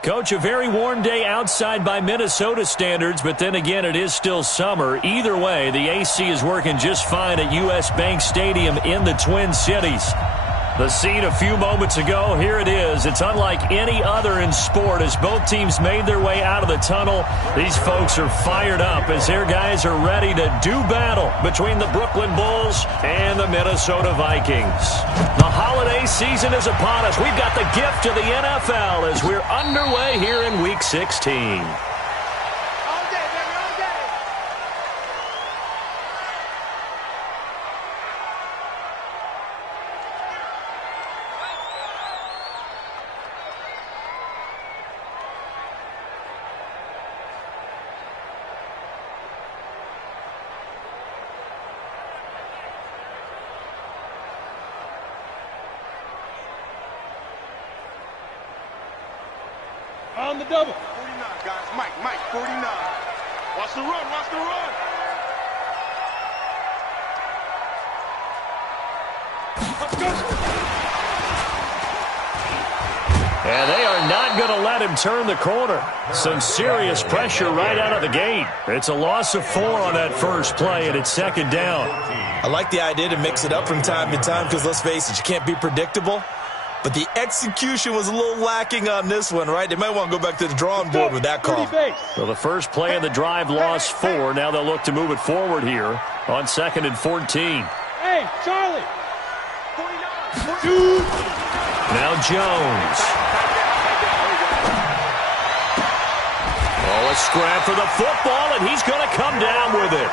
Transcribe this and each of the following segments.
Coach, a very warm day outside by Minnesota standards, but then again, it is still summer. Either way, the AC is working just fine at U.S. Bank Stadium in the Twin Cities. The scene a few moments ago, here it is. It's unlike any other in sport as both teams made their way out of the tunnel. These folks are fired up as their guys are ready to do battle between the Brooklyn Bulls and the Minnesota Vikings. The holiday season is upon us. We've got the gift of the NFL as we're underway here in Week 16. On the double. 49, guys. Mike, 49. Watch the run, watch the run. Let's go. And they are not going to let him turn the corner. Some serious pressure right out of the gate. It's a loss of 4 on that first play, and it's second down. I like the idea to mix it up from time to time because, let's face it, you can't be predictable. But the execution was a little lacking on this one, right? They might want to go back to the drawing board with that call. So the first play of the drive lost 4. Now they'll look to move it forward here on 2nd and 14. Hey, Charlie. 49. Now Jones. Oh, a scrap for the football, and he's going to come down with it.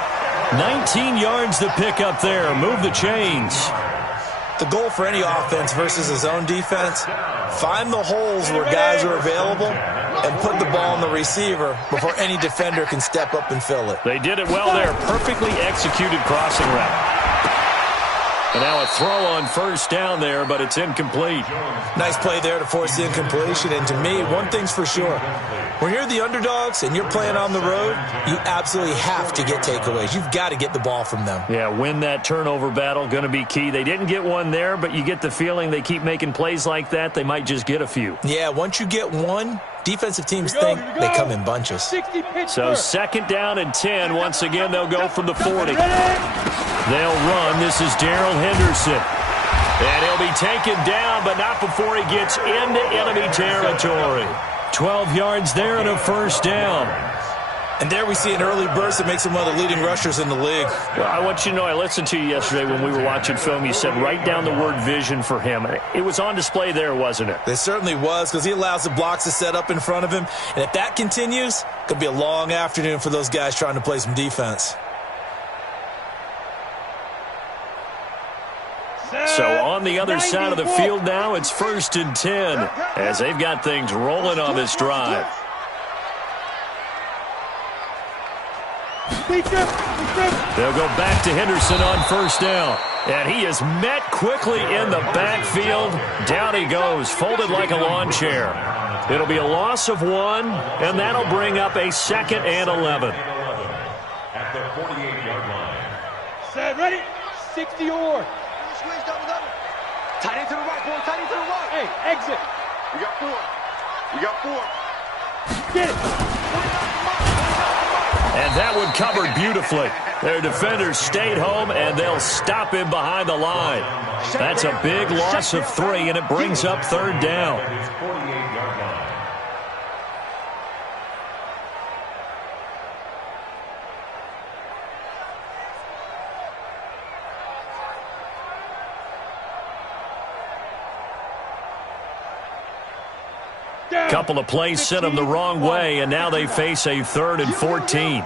19 yards to pick up there. Move the chains. The goal for any offense versus his own defense, find the holes where guys are available and put the ball on the receiver before any defender can step up and fill it. They did it well there. Perfectly executed crossing route. And now a throw on first down there, but it's incomplete. Nice play there to force the incompletion. And to me, one thing's for sure. When you're the underdogs and you're playing on the road, you absolutely have to get takeaways. You've got to get the ball from them. Yeah, win that turnover battle, going to be key. They didn't get one there, but you get the feeling they keep making plays like that, they might just get a few. Yeah, once you get one, defensive teams think they come in bunches. So 2nd down and 10. Once again, they'll go from the 40. They'll run. This is Darrell Henderson. And he'll be taken down, but not before he gets into enemy territory. 12 yards there and a first down. And there we see an early burst that makes him one of the leading rushers in the league. Well, I want you to know, I listened to you yesterday when we were watching film. You said write down the word vision for him. It was on display there, wasn't it? It certainly was, because he allows the blocks to set up in front of him. And if that continues, it could be a long afternoon for those guys trying to play some defense. So on the other side of the field now, it's 1st and 10 as they've got things rolling on this drive. They'll go back to Henderson on first down. And he is met quickly in the backfield. Down he goes, folded like a lawn chair. It'll be a loss of 1, and that'll bring up a 2nd and 11. At the 48-yard line. Set, ready, 60 or. Tight end to the right, boy. Tight end to the right. Hey, exit. We got 4. We got 4. Get it. And that one covered beautifully. Their defenders stayed home, and they'll stop him behind the line. That's a big loss of 3, and it brings up 3rd down. Couple of plays sent them the wrong way, and now they face a 3rd and 14.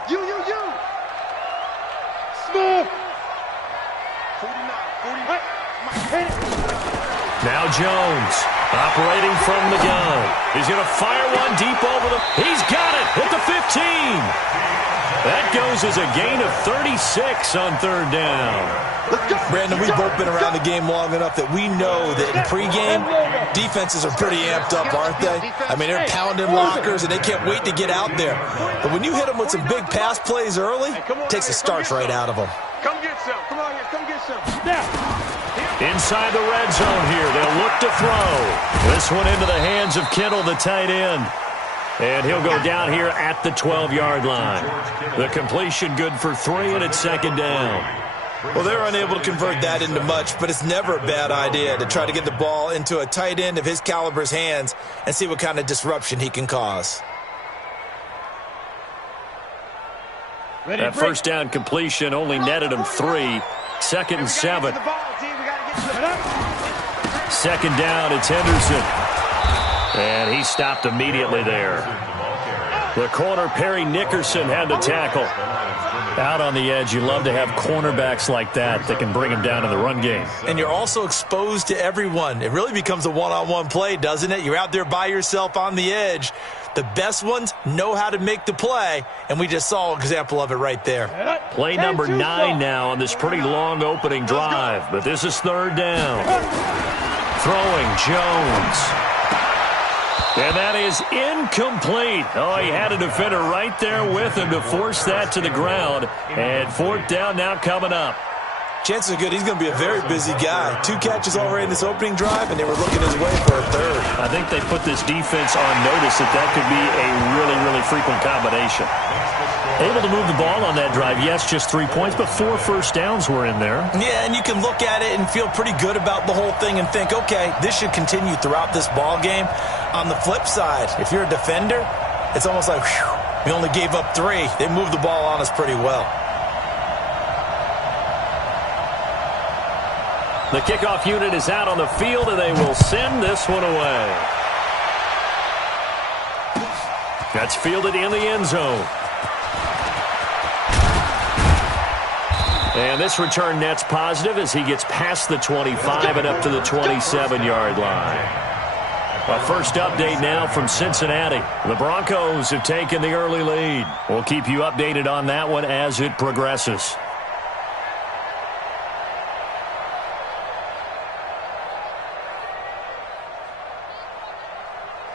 Smooth. Now Jones operating from the gun. He's going to fire one deep over the... He's got it at the 15. That goes as a gain of 36 on 3rd down. Brandon, we've both been around the game long enough that we know that in pregame, defenses are pretty amped up, aren't they? I mean, they're pounding lockers, and they can't wait to get out there. But when you hit them with some big pass plays early, it takes the starch right out of them. Come get some. Come on here. Come get some. Inside the red zone here, they'll look to throw. This one into the hands of Kittle, the tight end. And he'll go down here at the 12-yard line. The completion good for 3, and it's second down. Well, they're unable to convert that into much, but it's never a bad idea to try to get the ball into a tight end of his caliber's hands and see what kind of disruption he can cause. That first down completion only netted him 3. Second and 7. Second down, it's Henderson. And he stopped immediately there. The corner, Perry Nickerson, had the tackle. Out on the edge, you love to have cornerbacks like that can bring him down in the run game. And you're also exposed to everyone. It really becomes a one-on-one play, doesn't it? You're out there by yourself on the edge. The best ones know how to make the play, and we just saw an example of it right there. Play number 9 now on this pretty long opening drive, but this is third down. Throwing Jones. And that is incomplete. Oh, he had a defender right there with him to force that to the ground. And fourth down now coming up. Chances are good he's going to be a very busy guy. 2 catches already in this opening drive, and they were looking his way for a third. I think they put this defense on notice that could be a really, really frequent combination. Able to move the ball on that drive. Yes, just 3 points, but 4 first downs were in there. Yeah, and you can look at it and feel pretty good about the whole thing and think, okay, this should continue throughout this ball game. On the flip side, if you're a defender, it's almost like, whew, we only gave up 3. They moved the ball on us pretty well. The kickoff unit is out on the field, and they will send this one away. That's fielded in the end zone. And this return net's positive as he gets past the 25 and up to the 27-yard line. Our first update now from Cincinnati. The Broncos have taken the early lead. We'll keep you updated on that one as it progresses.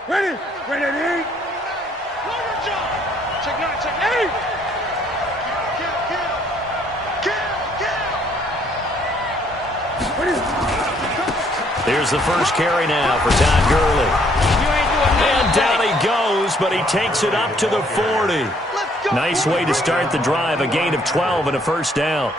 Ready? Ready? Check 9, check 8. Here's the first carry now for Todd Gurley. And down he goes, but he takes it up to the 40. Nice way to start the drive, a gain of 12 and a first down.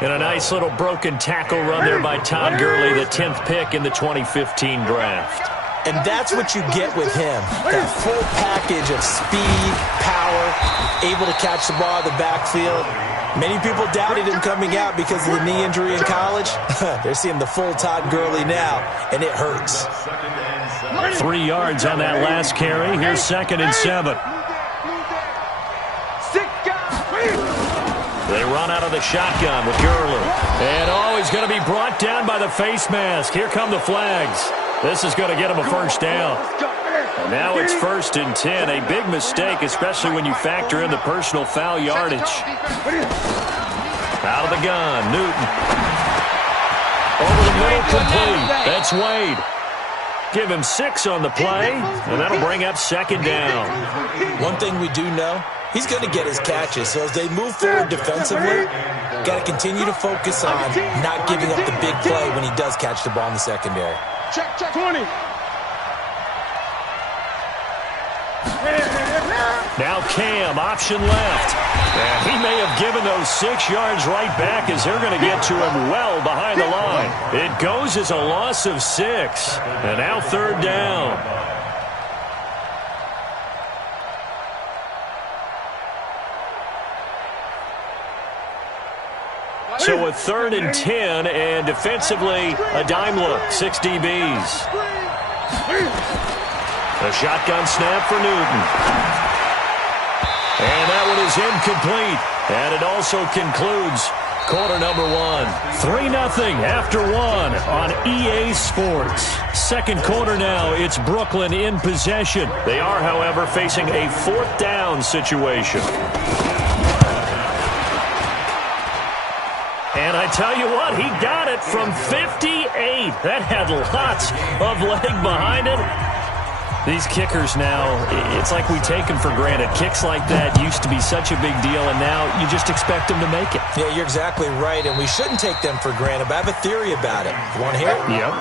And a nice little broken tackle run there by Todd Gurley, the 10th pick in the 2015 draft. And that's what you get with him, that full package of speed, power, able to catch the ball in the backfield. Many people doubted him coming out because of the knee injury in college. They're seeing the full Todd Gurley now, and it hurts. 3 yards on that last carry. Here's second and 7. They run out of the shotgun with Gurley. And he's going to be brought down by the face mask. Here come the flags. This is going to get him a first down. And now it's 1st and 10. A big mistake, especially when you factor in the personal foul yardage. Out of the gun, Newton. Over the middle, complete. That's Wade. Give him 6 on the play, and that'll bring up second down. One thing we do know, he's going to get his catches. So as they move forward defensively, got to continue to focus on not giving up the big play when he does catch the ball in the secondary. Check 20. Now Cam, option left. And he may have given those 6 yards right back as they're going to get to him well behind the line. It goes as a loss of 6. And now third down. So a 3rd and 10, and defensively, a dime look, 6 DBs. A shotgun snap for Newton. And that one is incomplete. And it also concludes quarter number 1. 3-0 after 1 on EA Sports. Second quarter now, it's Brooklyn in possession. They are, however, facing a 4th down situation. And I tell you what, he got it from 58. That had lots of leg behind it. These kickers now, it's like we take them for granted. Kicks like that used to be such a big deal, and now you just expect them to make it. Yeah, you're exactly right, and we shouldn't take them for granted, but I have a theory about it. You want to hear it? Yep.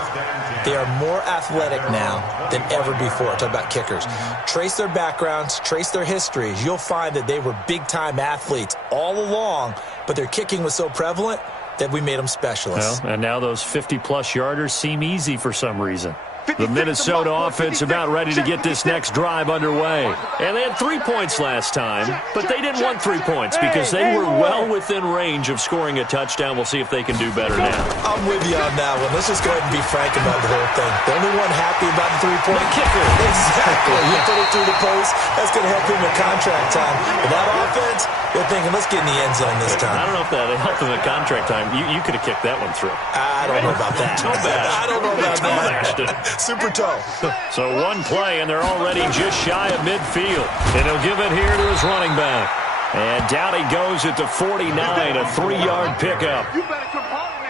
They are more athletic now than ever before. Talk about kickers. Trace their backgrounds, trace their histories. You'll find that they were big-time athletes all along, but their kicking was so prevalent that we made them specialists. Well, and now those 50-plus yarders seem easy for some reason. The Minnesota offense about ready to get this next drive underway. And they had 3 points last time, but they didn't want 3 points because they were well within range of scoring a touchdown. We'll see if they can do better now. I'm with you on that one. Let's just go ahead and be frank about the whole thing. The only one happy about the 3-point kicker. Exactly. He put it through the post. That's going to help him in contract time. But that offense, they're thinking, let's get in the end zone this time. I don't know if that helped him in contract time. You could have kicked that one through. I don't know about that. I don't know about that. Super toe. So one play, and they're already just shy of midfield. And he'll give it here to his running back. And down he goes at the 49, a 3-yard pickup.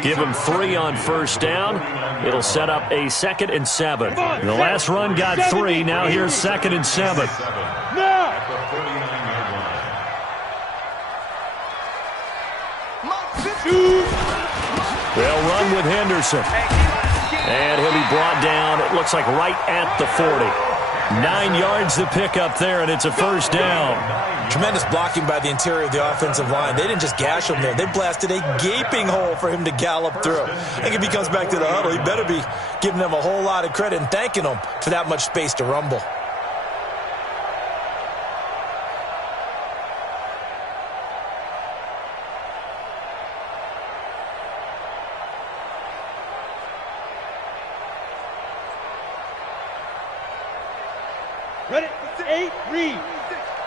Give him 3 on first down. It'll set up a 2nd and 7. The last run got 3. Now here's 2nd and 7. They'll run with Henderson. And he'll be brought down, it looks like right at the 40. 9 yards to pick up there, and it's a first down. Tremendous blocking by the interior of the offensive line. They didn't just gash him there. They blasted a gaping hole for him to gallop through. I think if he comes back to the huddle, he better be giving them a whole lot of credit and thanking them for that much space to rumble. Ready? 8, read.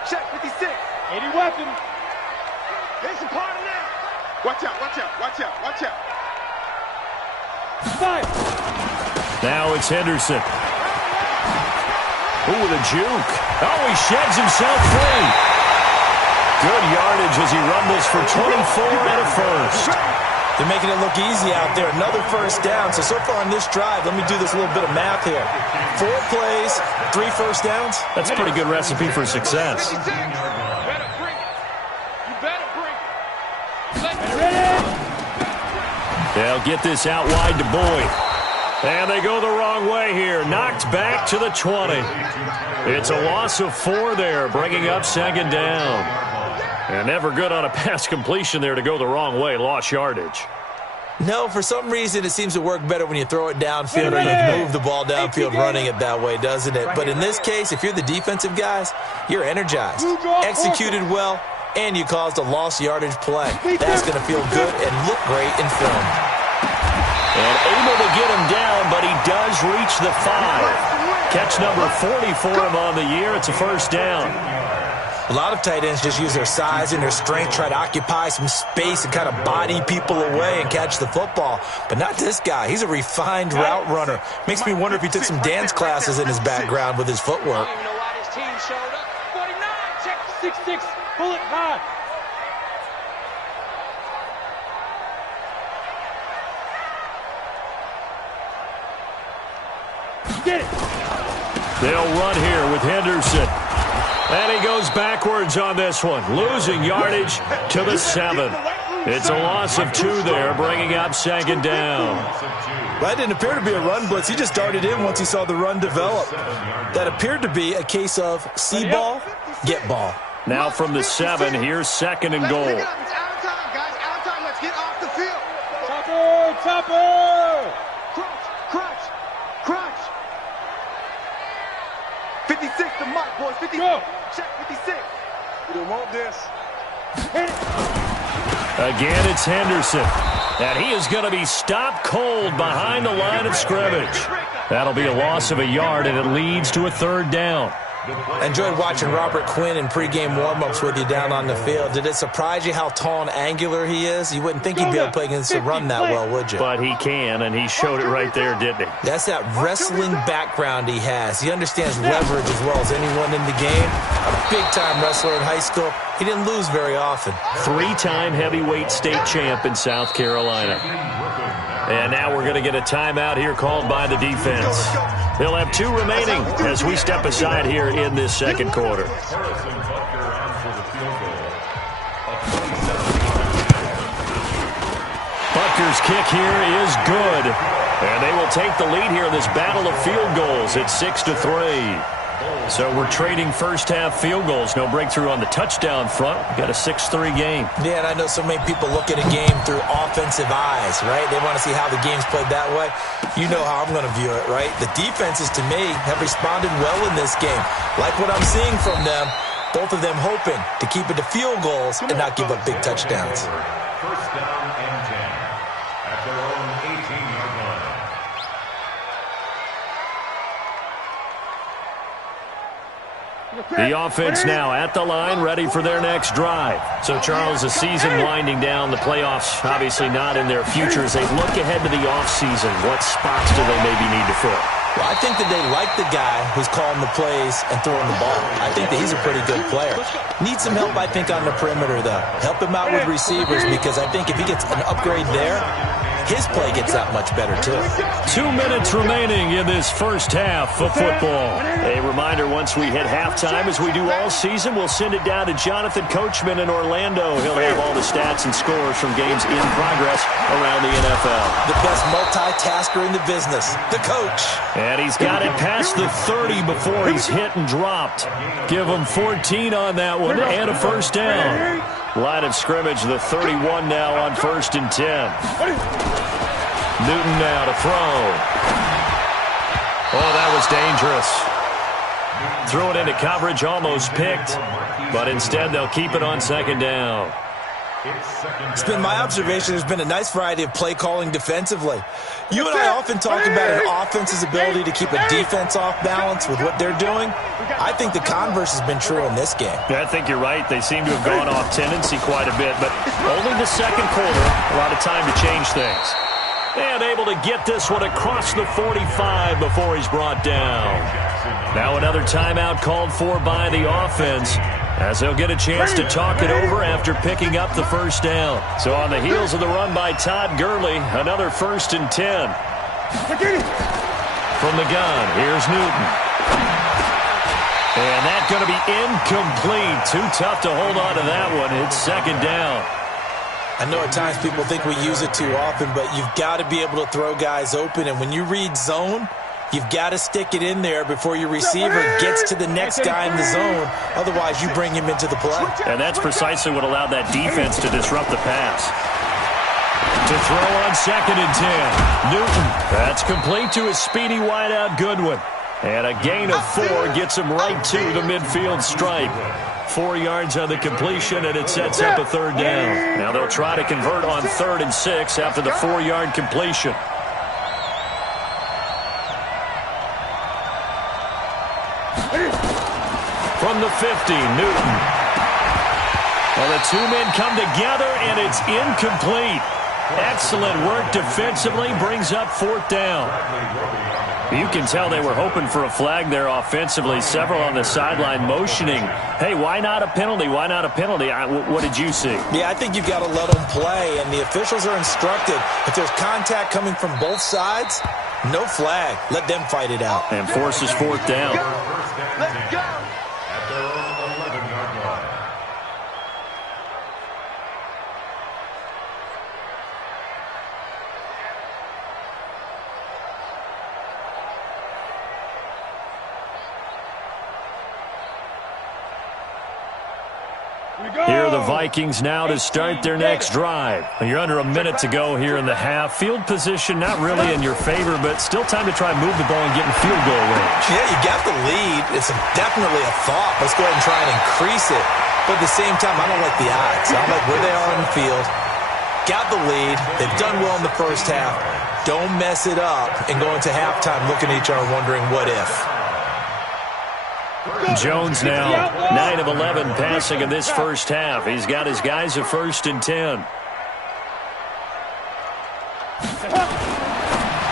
Check 56. 80 weapon. There's some party now. Watch out, watch out, watch out, watch out. 5. Now it's Henderson. Ooh, with a juke. Oh, he sheds himself free. Good yardage as he rumbles for 24 and a first. They're making it look easy out there. Another first down. So far on this drive, let me do this little bit of math here. 4 plays, 3 first downs. That's a pretty good recipe for success. You better bring it. You better bring it. Let's They'll get this out wide to Boyd. And they go the wrong way here. Knocked back to the 20. It's a loss of 4 there, bringing up 2nd down. And never good on a pass completion there to go the wrong way. Lost yardage. No, for some reason it seems to work better when you throw it downfield or you move the ball downfield running it that way, doesn't it? But in this case, if you're the defensive guys, you're energized, executed well, and you caused a lost yardage play. That's going to feel good and look great in film. And able to get him down, but he does reach the 5. Catch number 40 for him on the year. It's a first down. A lot of tight ends just use their size and their strength, try to occupy some space and kind of body people away and catch the football. But not this guy. He's a refined route runner. Makes me wonder if he took some dance classes in his background with his footwork. I don't even know why this team showed up. 49, check 66, pull it high. Get it. They'll run here with Henderson. And he goes backwards on this one, losing yardage to the 7. It's a loss of 2 there, bringing up 2nd down. That didn't appear to be a run blitz. He just darted in once he saw the run develop. That appeared to be a case of see ball, get ball. Now from the 7, here's 2nd and goal. It's out of time, guys. Out of time. Let's get off the field. Chopper, chopper. Crunch, crunch. 56 to Mike, boys. 56. Go. Check 56. We don't want this. Hit it. Again, it's Henderson. And he is going to be stopped cold behind the line of scrimmage. That'll be a loss of a yard, and it leads to a 3rd down. I enjoyed watching Robert Quinn in pregame warm-ups with you down on the field. Did it surprise you how tall and angular he is? You wouldn't think he'd be able to play against the run that well, would you? But he can, and he showed it right there, didn't he? That's that wrestling background he has. He understands leverage as well as anyone in the game. A big-time wrestler in high school. He didn't lose very often. 3-time heavyweight state champ in South Carolina. And now we're going to get a timeout here called by the defense. They'll have 2 remaining as we step aside here in this second quarter. Butker's kick here is good. And they will take the lead here in this battle of field goals. It's 6-3. So we're trading first-half field goals. No breakthrough on the touchdown front. We've got a 6-3 game. Yeah, and I know so many people look at a game through offensive eyes, right? They want to see how the game's played that way. You know how I'm going to view it, right? The defenses, to me, have responded well in this game. Like what I'm seeing from them, both of them hoping to keep it to field goals and not give up big touchdowns. First down and 10 at their own 18-yard line. The offense now at the line, ready for their next drive. So, Charles, the season winding down, the playoffs obviously not in their future. As they look ahead to the offseason, what spots do they maybe need to fill? Well, I think that they like the guy who's calling the plays and throwing the ball. I think that he's a pretty good player. Needs some help, I think, on the perimeter, though. Help him out with receivers, because I think if he gets an upgrade there, his play gets that much better, too. 2 minutes remaining in this first half of football. A reminder, once we hit halftime, as we do all season, we'll send it down to Jonathan Coachman in Orlando. He'll have all the stats and scores from games in progress around the NFL. The best multitasker in the business, the coach. And he's got it past the 30 before he's hit and dropped. Give him 14 on that one and a first down. Line of scrimmage, the 31 now on 1st and 10. Newton now to throw. Oh, that was dangerous. Threw it into coverage, almost picked, but instead they'll keep it on 2nd down. It's been my observation there's been a nice variety of play calling defensively. You and I often talk about an offense's ability to keep a defense off balance with what they're doing. I think the converse has been true in this game. Yeah, I think you're right. They seem to have gone off tendency quite a bit, but only the second quarter, a lot of time to change things. And able to get this one across the 45 before he's brought down. Now another timeout called for by the offense, as they'll get a chance to talk it over after picking up the first down. So on the heels of the run by Todd Gurley, another 1st and 10. From the gun, here's Newton. And that's going to be incomplete. Too tough to hold on to that one. It's 2nd down. I know at times people think we use it too often, but you've got to be able to throw guys open. And when you read zone, you've got to stick it in there before your receiver gets to the next guy in the zone. Otherwise, you bring him into the play. And that's precisely what allowed that defense to disrupt the pass. To throw on 2nd and 10. Newton. That's complete to his speedy wideout Goodwin. And a gain of 4 gets him right to the midfield stripe. 4 yards on the completion, and it sets up a 3rd down. Now they'll try to convert on 3rd and 6 after the 4-yard completion. From the 50, Newton. Well, the 2 men come together, and it's incomplete. Excellent work defensively, brings up 4th down. You can tell they were hoping for a flag there offensively. Several on the sideline motioning, hey, why not a penalty? Why not a penalty? What did you see? Yeah, I think you've got to let them play, and the officials are instructed. If there's contact coming from both sides, no flag. Let them fight it out. And forces 4th down. Let's go. At their own 11-yard line. Here are the Vikings now to start their next drive. You're under a minute to go here in the half. Field position not really in your favor, but still time to try and move the ball and get in field goal range. Yeah, you got the lead. It's definitely a thought. Let's go ahead and try and increase it. But at the same time, I don't like the odds. I don't like where they are on the field. Got the lead. They've done well in the first half. Don't mess it up and go into halftime looking at each other wondering what if. Jones now 9 of 11 passing in this first half. He's got his guys at 1st and 10.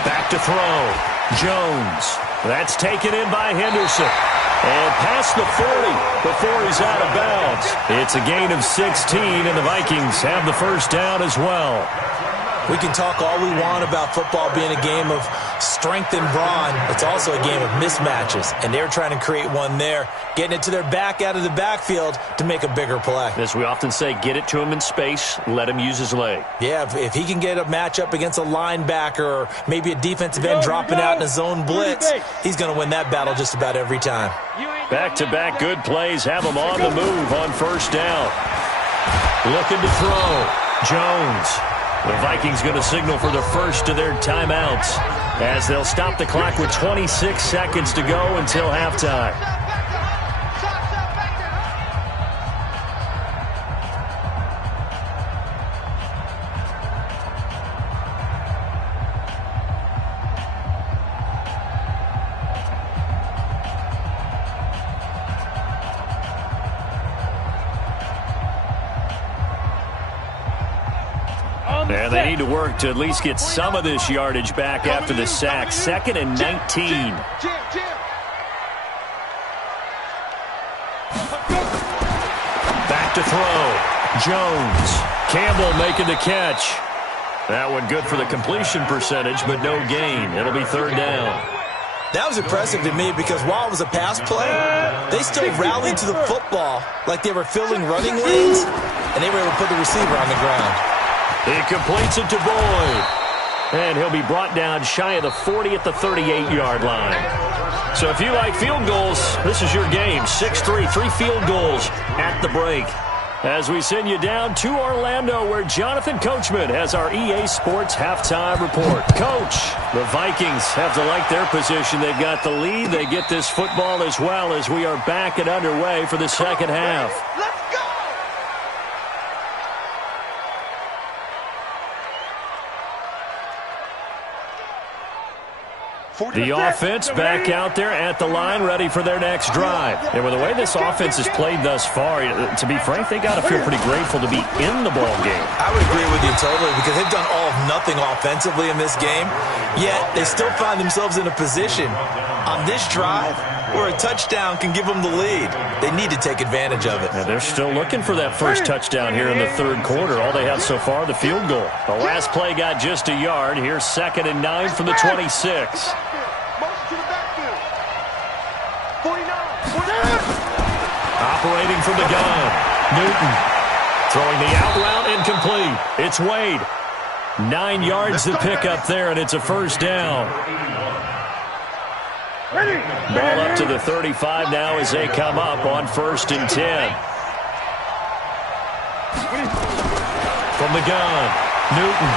Back to throw. Jones. That's taken in by Henderson. And past the 40 before he's out of bounds. It's a gain of 16, and the Vikings have the first down as well. We can talk all we want about football being a game of strength and brawn. It's also a game of mismatches, and they're trying to create one there, getting it to their back out of the backfield to make a bigger play. As we often say, get it to him in space, let him use his leg. Yeah, if he can get a matchup against a linebacker or maybe a defensive end dropping out in a zone blitz, he's going to win that battle just about every time. Back-to-back good plays have him on the move on first down. Looking to throw. Jones. The Vikings going to signal for the first of their timeouts as they'll stop the clock with 26 seconds to go until halftime. And they need to work to at least get some of this yardage back after the sack. 2nd and 19. Back to throw. Jones. Campbell making the catch. That one good for the completion percentage, but no gain. It'll be 3rd down. That was impressive to me because while it was a pass play, they still rallied to the football like they were filling running lanes, and they were able to put the receiver on the ground. He completes it to Boyd. And he'll be brought down shy of the 40 at the 38-yard line. So if you like field goals, this is your game. 6-3, 3 field goals at the break. As we send you down to Orlando, where Jonathan Coachman has our EA Sports halftime report. Coach, the Vikings have to like their position. They've got the lead. They get this football as well as we are back and underway for the second half. The offense back out there at the line, ready for their next drive. And with the way this offense has played thus far, to be frank, they got to feel pretty grateful to be in the ball game. I would agree with you totally because they've done all of nothing offensively in this game, yet they still find themselves in a position on this drive where a touchdown can give them the lead. They need to take advantage of it. And they're still looking for that first touchdown here in the 3rd quarter. All they have so far, the field goal. The last play got just a yard. Here's 2nd and 9 from the 26. Operating from the gun. Newton throwing the out route incomplete. It's Wade. 9 yards to pick up there, and it's a first down. Ball up to the 35 now as they come up on 1st and 10. From the gun, Newton.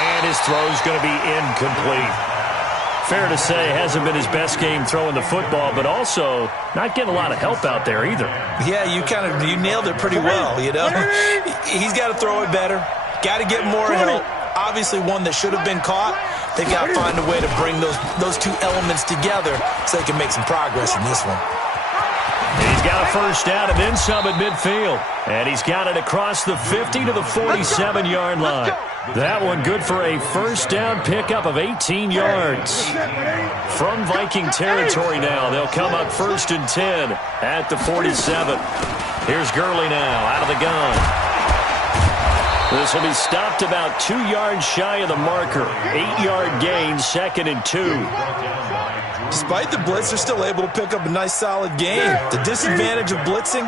And his throw's going to be incomplete. Fair to say, hasn't been his best game throwing the football, but also not getting a lot of help out there either. Yeah, you nailed it pretty well, you know. He's got to throw it better. Got to get more help. Obviously one that should have been caught. They've got to find a way to bring those two elements together so they can make some progress in this one. He's got a first down and then some at midfield. And he's got it across the 50 to the 47-yard line. That one good for a first down pickup of 18 yards. From Viking territory now, they'll come up 1st and 10 at the 47. Here's Gurley now out of the gun. This will be stopped about 2 yards shy of the marker. 8-yard gain, 2nd and 2. Despite the blitz, they're still able to pick up a nice, solid gain. The disadvantage of blitzing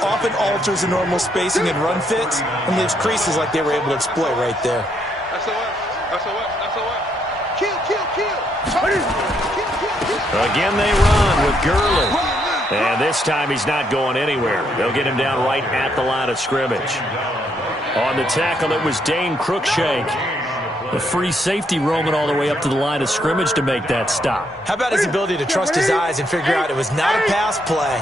often alters the normal spacing and run fits and leaves creases like they were able to exploit right there. Again, they run with Gurley. And this time he's not going anywhere. They'll get him down right at the line of scrimmage. On the tackle, it was Dane Cruikshank. The free safety roaming all the way up to the line of scrimmage to make that stop. How about his ability to trust his eyes and figure out it was not a pass play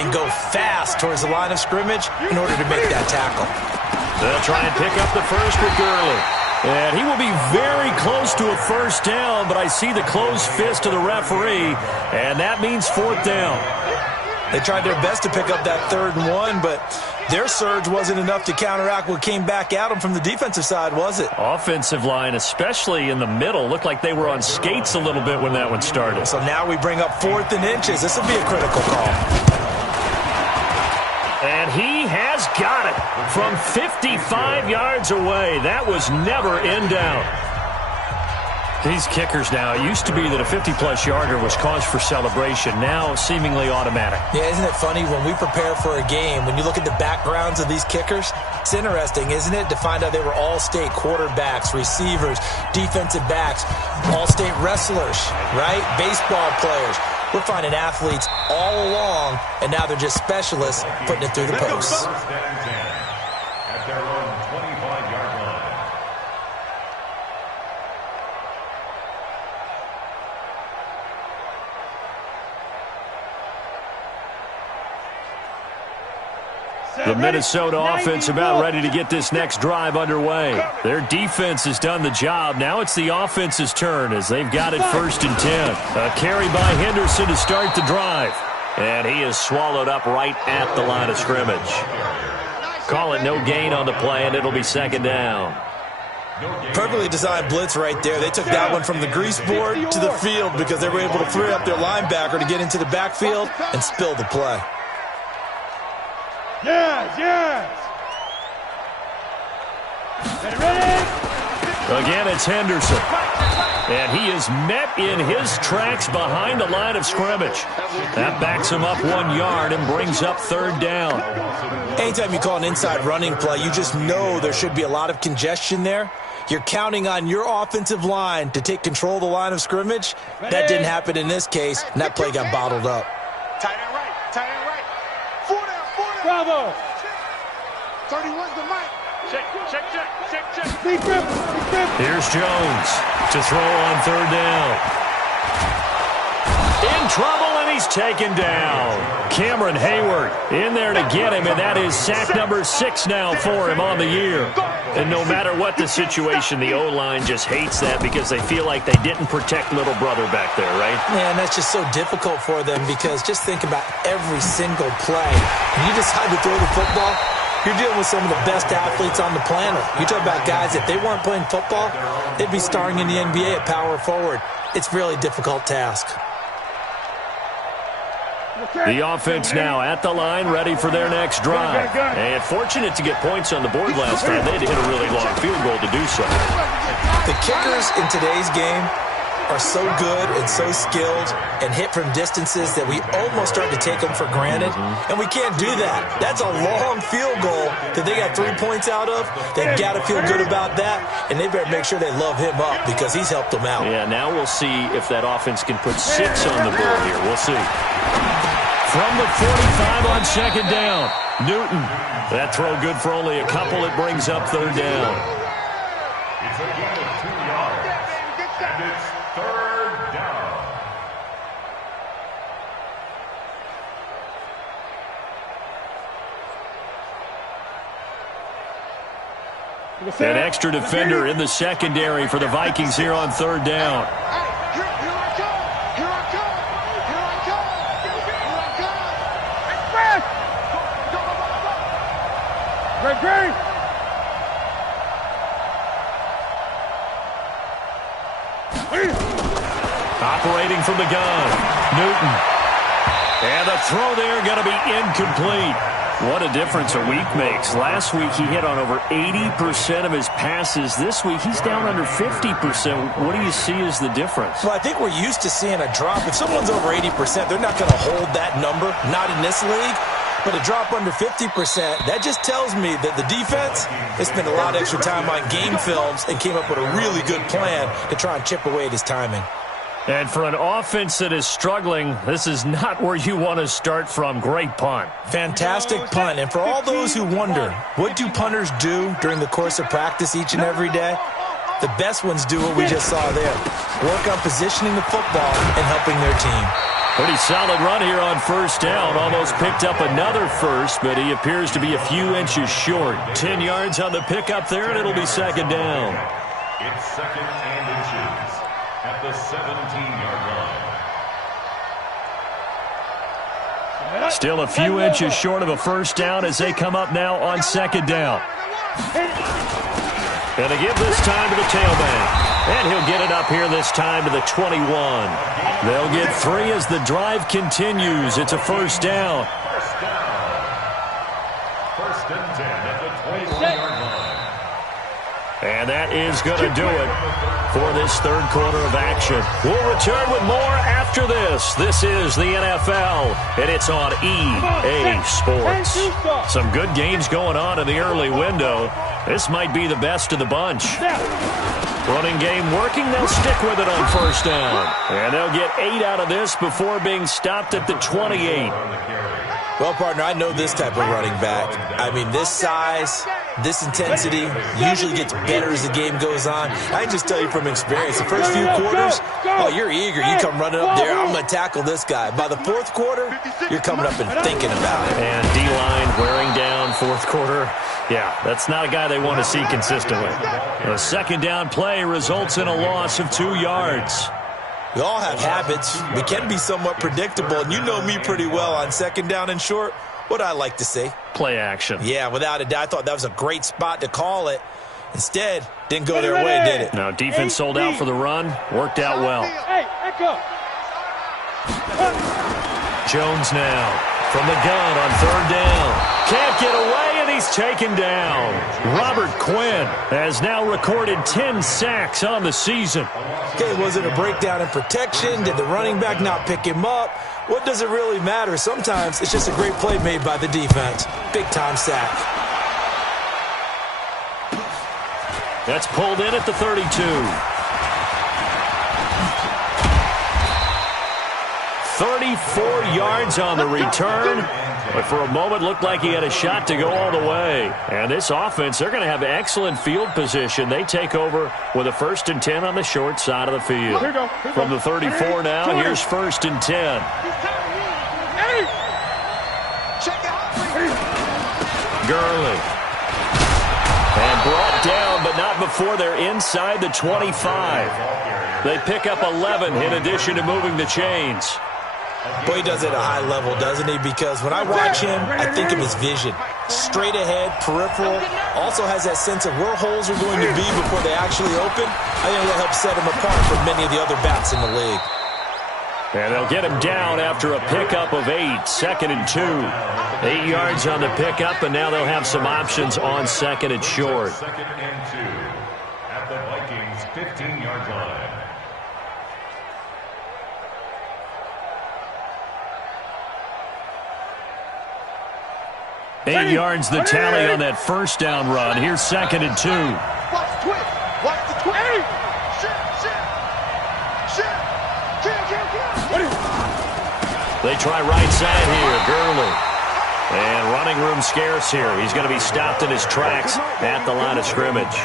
and go fast towards the line of scrimmage in order to make that tackle? They'll try and pick up the first with Gurley. And he will be very close to a first down, but I see the closed fist of the referee, and that means 4th down. They tried their best to pick up that 3rd and 1, but their surge wasn't enough to counteract what came back at them from the defensive side, was it? Offensive line, especially in the middle, looked like they were on skates a little bit when that one started. So now we bring up 4th and inches. This will be a critical call. And he has got it from 55 yards away. That was never in doubt. These kickers now, it used to be that a 50-plus yarder was cause for celebration. Now seemingly automatic. Yeah, isn't it funny when we prepare for a game, when you look at the backgrounds of these kickers, it's interesting, isn't it, to find out they were all-state quarterbacks, receivers, defensive backs, all-state wrestlers, right? Baseball players. We're finding athletes all along, and now they're just specialists putting it through the posts. First and 10 at their own 25-yard line. The Minnesota offense about ready to get this next drive underway. Their defense has done the job. Now it's the offense's turn as they've got it 1st and 10. A carry by Henderson to start the drive. And he is swallowed up right at the line of scrimmage. Call it no gain on the play, and it'll be 2nd down. Perfectly designed blitz right there. They took that one from the grease board to the field because they were able to free up their linebacker to get into the backfield and spill the play. Yes. Ready? Again, it's Henderson. And he is met in his tracks behind the line of scrimmage. That backs him up 1 yard and brings up 3rd down. Anytime you call an inside running play, you just know there should be a lot of congestion there. You're counting on your offensive line to take control of the line of scrimmage. That didn't happen in this case, and that play got bottled up. Tight end right. Tight end right. 4 down. Bravo. 31's the mic. Check. Deep grip. Here's Jones to throw on 3rd down. In trouble, and he's taken down. Cameron Hayward in there to get him, and that is sack number 6 now for him on the year. And no matter what the situation, the O-line just hates that because they feel like they didn't protect little brother back there, right? Man, that's just so difficult for them because just think about every single play. When you decide to throw the football, you're dealing with some of the best athletes on the planet. You talk about guys, if they weren't playing football, they'd be starring in the NBA at power forward. It's a really difficult task. The offense now at the line, ready for their next drive. And fortunate to get points on the board last time. They had to hit a really long field goal to do so. The kickers in today's game are so good and so skilled and hit from distances that we almost start to take them for granted. And we can't do that. That's a long field goal that they got 3 points out of. They've got to feel good about that, and they better make sure they love him up because he's helped them out. Yeah, now we'll see if that offense can put 6 on the board here. We'll see. From the 45 on 2nd down, Newton. That throw good for only a couple. It brings up 3rd down. It's a gain of 2 yards, and it's 3rd down. An extra defender in the secondary for the Vikings here on 3rd down. Great. Operating from the gun, Newton. And the throw there going to be incomplete. What a difference a week makes. Last week he hit on over 80% of his passes. This week he's down under 50%. What do you see as the difference? Well, I think we're used to seeing a drop. If someone's over 80%, they're not going to hold that number, not in this league. But a drop under 50%, that just tells me that the defense has spent a lot of extra time on game films and came up with a really good plan to try and chip away at his timing. And for an offense that is struggling, this is not where you want to start from. Great punt. Fantastic punt. And for all those who wonder, what do punters do during the course of practice each and every day? The best ones do what we just saw there. Work on positioning the football and helping their team. Pretty solid run here on 1st down. Almost picked up another first, but he appears to be a few inches short. 10 yards on the pickup there, and it'll be 2nd down. It's 2nd and inches at the 17-yard line. Still a few inches short of a 1st down as they come up now on 2nd down. And they give this time to the tailback. And he'll get it up here this time to the 21. They'll get 3 as the drive continues. It's a 1st down. And that is going to do it for this third quarter of action. We'll return with more after this. This is the NFL, and it's on EA Sports. Some good games going on in the early window. This might be the best of the bunch. Running game working. They'll stick with it on first down. And they'll get 8 out of this before being stopped at the 28. Well, partner, I know this type of running back. I mean, this size, this intensity usually gets better as the game goes on. I can just tell you from experience, the first few quarters, oh, you're eager. You come running up there, I'm going to tackle this guy. By the fourth quarter, you're coming up and thinking about it. And D-line wearing down fourth quarter. Yeah, that's not a guy they want to see consistently. A second down play results in a loss of 2 yards. We all have habits. We can be somewhat predictable, and you know me pretty well on second down and short. What I like to say? Play action. Yeah, without a doubt. I thought that was a great spot to call it. Instead, didn't go their way, did it? No, defense sold out for the run. Worked out well. Jones now from the gun on third down. Can't get away, and he's taken down. Robert Quinn has now recorded 10 sacks on the season. Okay, was it a breakdown in protection? Did the running back not pick him up? What does it really matter? Sometimes it's just a great play made by the defense. Big-time sack. That's pulled in at the 32. 34 yards on the return, but for a moment looked like he had a shot to go all the way. And this offense, they're going to have excellent field position. They take over with a 1st and 10 on the short side of the field. From the 34 now, here's 1st and 10. Gurley. And brought down, but not before they're inside the 25. They pick up 11 in addition to moving the chains. Boy, he does it at a high level, doesn't he? Because when I watch him, I think of his vision. Straight ahead, peripheral. Also has that sense of where holes are going to be before they actually open. I think that helps set him apart from many of the other backs in the league. And they'll get him down after a pickup of 8, 2nd and 2. 8 yards on the pickup, and now they'll have some options on 2nd and short. 2nd and 2 at the Vikings' 15-yard line. 8 yards the tally on that first down run. Here's 2nd and 2. Watch the twist. Watch the twist. They try right side here. Gurley. And running room scarce here. He's going to be stopped in his tracks at the line of scrimmage.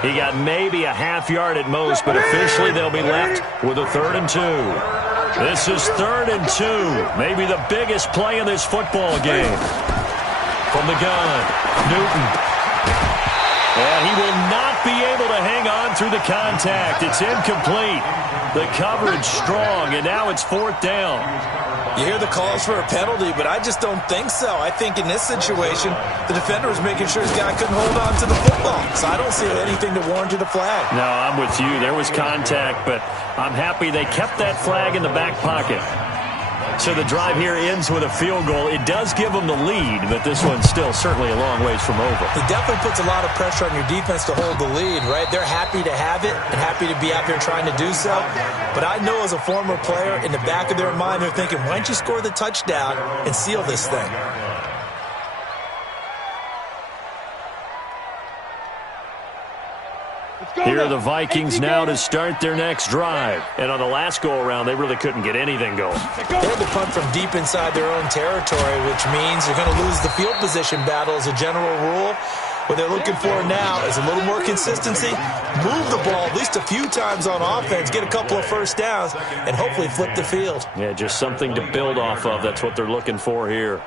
He got maybe a half yard at most, but officially they'll be left with a 3rd and 2. This is 3rd and 2. Maybe the biggest play in this football game. From the gun, Newton. And he will not be able to hang on through the contact. It's incomplete. The coverage strong, and now it's 4th down. You hear the calls for a penalty, but I just don't think so. I think in this situation, the defender was making sure his guy couldn't hold on to the football. So I don't see anything to warrant a flag. No, I'm with you. There was contact, but I'm happy they kept that flag in the back pocket. So the drive here ends with a field goal. It does give them the lead, but this one's still certainly a long ways from over. It definitely puts a lot of pressure on your defense to hold the lead, right? They're happy to have it and happy to be out there trying to do so. But I know as a former player, in the back of their mind, they're thinking, why don't you score the touchdown and seal this thing? Here are the Vikings now to start their next drive. And on the last go-around, they really couldn't get anything going. They had to punt from deep inside their own territory, which means they're going to lose the field position battle as a general rule. What they're looking for now is a little more consistency, move the ball at least a few times on offense, get a couple of first downs, and hopefully flip the field. Yeah, just something to build off of. That's what they're looking for here.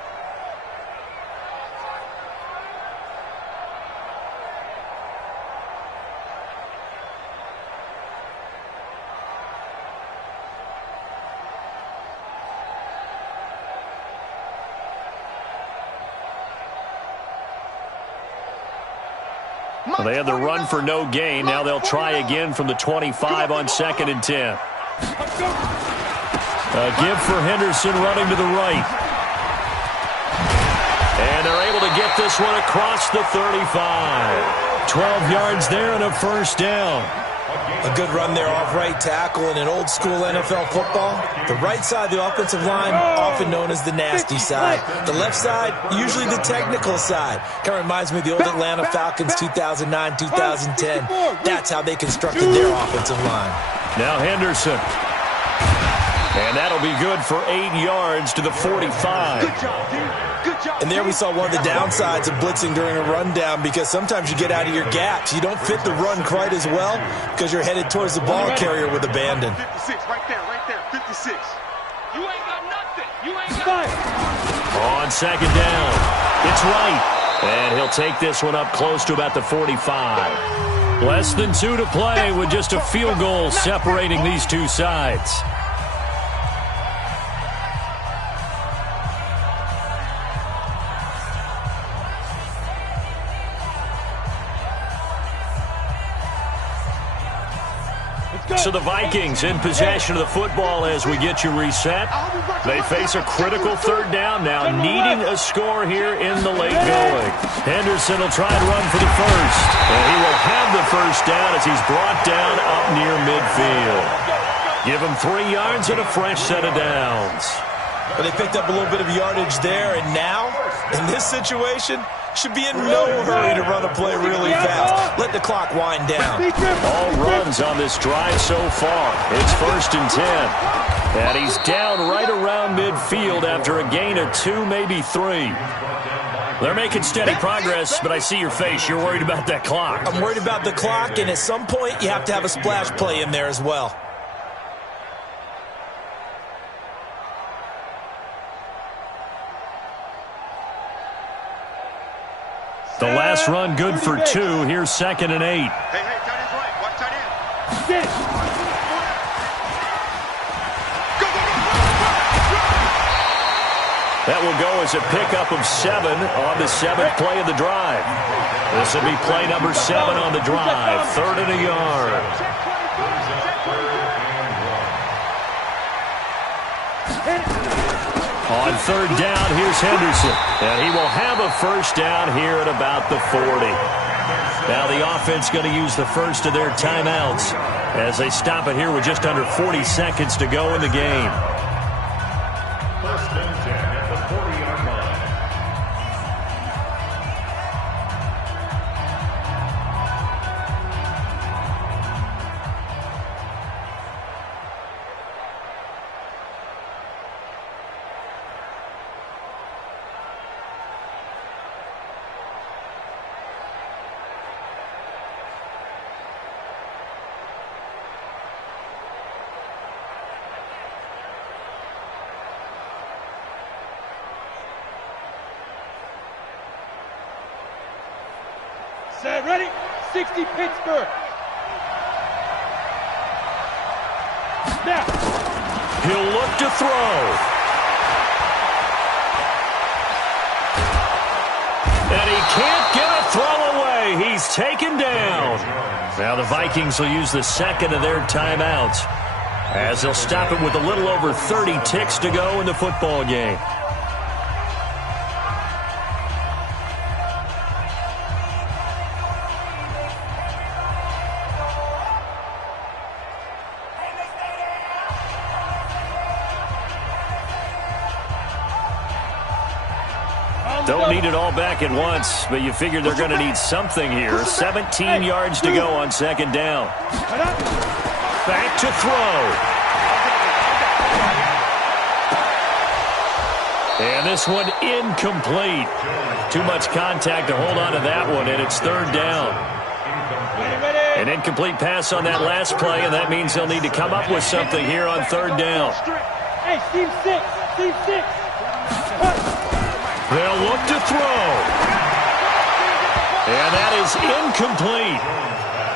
Well, they had the run for no gain. Now they'll try again from the 25 on 2nd and 10. A give for Henderson running to the right. And they're able to get this one across the 35. 12 yards there and a first down. A good run there off right tackle in an old school NFL football. The right side of the offensive line, often known as the nasty side. The left side, usually the technical side. Kind of reminds me of the old Atlanta Falcons 2009, 2010. That's how they constructed their offensive line. Now Henderson. And that'll be good for 8 yards to the 45. Good job, dude. Good job. And there we saw one of the downsides of blitzing during a rundown, because sometimes you get out of your gaps. You don't fit the run quite as well because you're headed towards the ball carrier with abandon. 56, right there, 56. You ain't got nothing. You ain't got nothing. On second down, it's right. And he'll take this one up close to about the 45. Less than 2 to play with just a field goal separating these two sides. So the Vikings in possession of the football as we get you reset. They face a critical third down now, needing a score here in the late going. Henderson will try and run for the first. And he will have the first down as he's brought down up near midfield. Give him 3 yards and a fresh set of downs. But they picked up a little bit of yardage there, and now, in this situation, should be in no hurry to run a play really fast. Let the clock wind down. All runs on this drive so far. It's 1st and 10. And he's down right around midfield after a gain of 2, maybe 3. They're making steady progress, but I see your face. You're worried about that clock. I'm worried about the clock, and at some point, you have to have a splash play in there as well. The last run good for 2. Here's 2nd and 8. Hey, tight end's right. Watch tight end. Sit. Go, go, go. That will go as a pickup of 7 on the 7th play of the drive. This will be play number 7 on the drive. 3rd and a yard. On 3rd down, here's Henderson. And he will have a first down here at about the 40. Now the offense going to use the first of their timeouts as they stop it here with just under 40 seconds to go in the game. 1st and 10 at the 40-yard line. Set, ready? 60 Pittsburgh. Now. He'll look to throw. And he can't get a throw away. He's taken down. Now the Vikings will use the 2nd of their timeouts as they'll stop it with a little over 30 ticks to go in the football game. Don't need it all back at once, but you figure they're going to need something here. 17 yards to go on 2nd down. Back to throw. And this one incomplete. Too much contact to hold on to that one, and it's 3rd down. An incomplete pass on that last play, and that means they'll need to come up with something here on 3rd down. Hey, team 6. Team 6. They'll look to throw. And that is incomplete.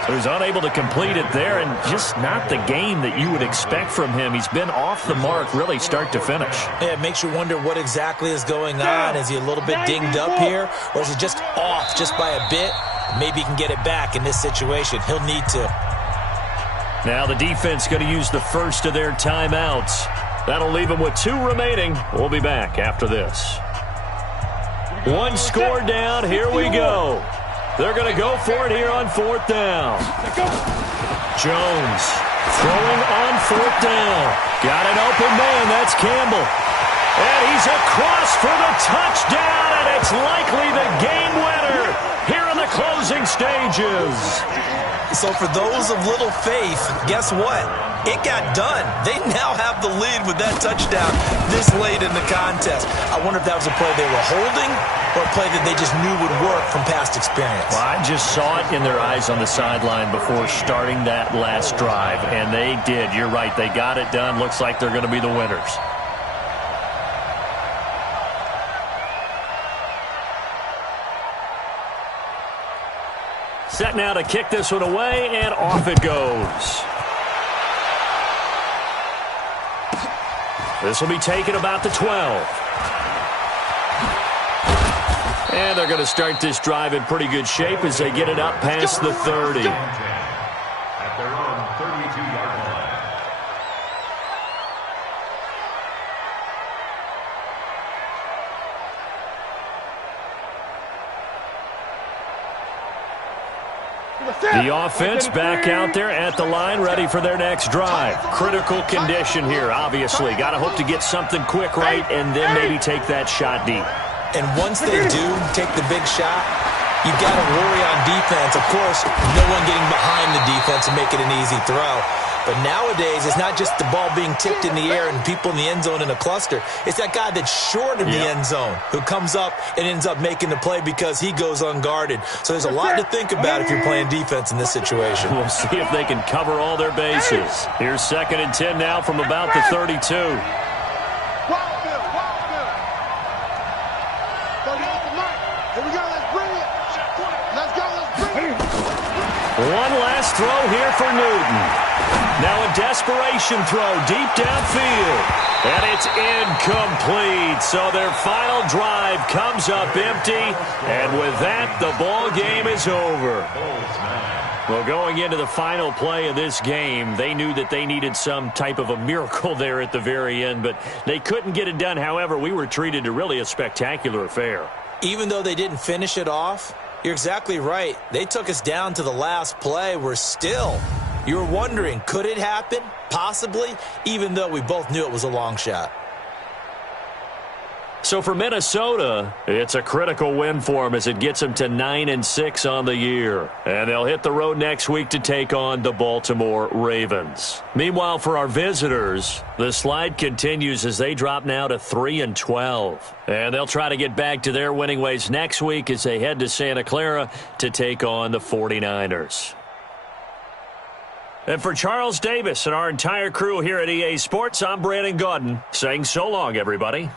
So he's unable to complete it there, and just not the game that you would expect from him. He's been off the mark really start to finish. Yeah, it makes you wonder what exactly is going on. Is he a little bit dinged up here, or is he just off just by a bit? Maybe he can get it back in this situation. He'll need to. Now the defense going to use the first of their timeouts. That'll leave them with 2 remaining. We'll be back after this. 1 score down. Here we go. They're going to go for it here on 4th down. Jones throwing on 4th down. Got an open man. That's Campbell. And he's across for the touchdown, and it's likely the game winner here in the closing stages. So for those of little faith, guess what? It got done. They now have the lead with that touchdown this late in the contest. I wonder if that was a play they were holding or a play that they just knew would work from past experience. Well, I just saw it in their eyes on the sideline before starting that last drive, and they did. You're right. They got it done. Looks like they're going to be the winners. Set now to kick this one away, and off it goes. This will be taken about the 12. And they're going to start this drive in pretty good shape as they get it up past the 30. At their own 32-yard line. The offense back out there at the line, ready for their next drive. Critical condition here, obviously. Got to hope to get something quick right and then maybe take that shot deep. And once they do take the big shot, you've got to worry on defense. Of course, no one getting behind the defense and making an easy throw. But nowadays, it's not just the ball being tipped in the air and people in the end zone in a cluster. It's that guy that's short of the end zone who comes up and ends up making the play because he goes unguarded. So there's a lot to think about if you're playing defense in this situation. We'll see if they can cover all their bases. Here's 2nd and 10 now from about the 32. One last throw here for Newton. Now a desperation throw deep downfield. And it's incomplete. So their final drive comes up empty. And with that, the ball game is over. Well, going into the final play of this game, they knew that they needed some type of a miracle there at the very end. But they couldn't get it done. However, we were treated to really a spectacular affair. Even though they didn't finish it off, you're exactly right. They took us down to the last play. You were wondering, could it happen? Possibly, even though we both knew it was a long shot. So for Minnesota, it's a critical win for them as it gets them to 9-6 on the year. And they'll hit the road next week to take on the Baltimore Ravens. Meanwhile, for our visitors, the slide continues as they drop now to 3-12. And they'll try to get back to their winning ways next week as they head to Santa Clara to take on the 49ers. And for Charles Davis and our entire crew here at EA Sports, I'm Brandon Gaudin saying so long, everybody.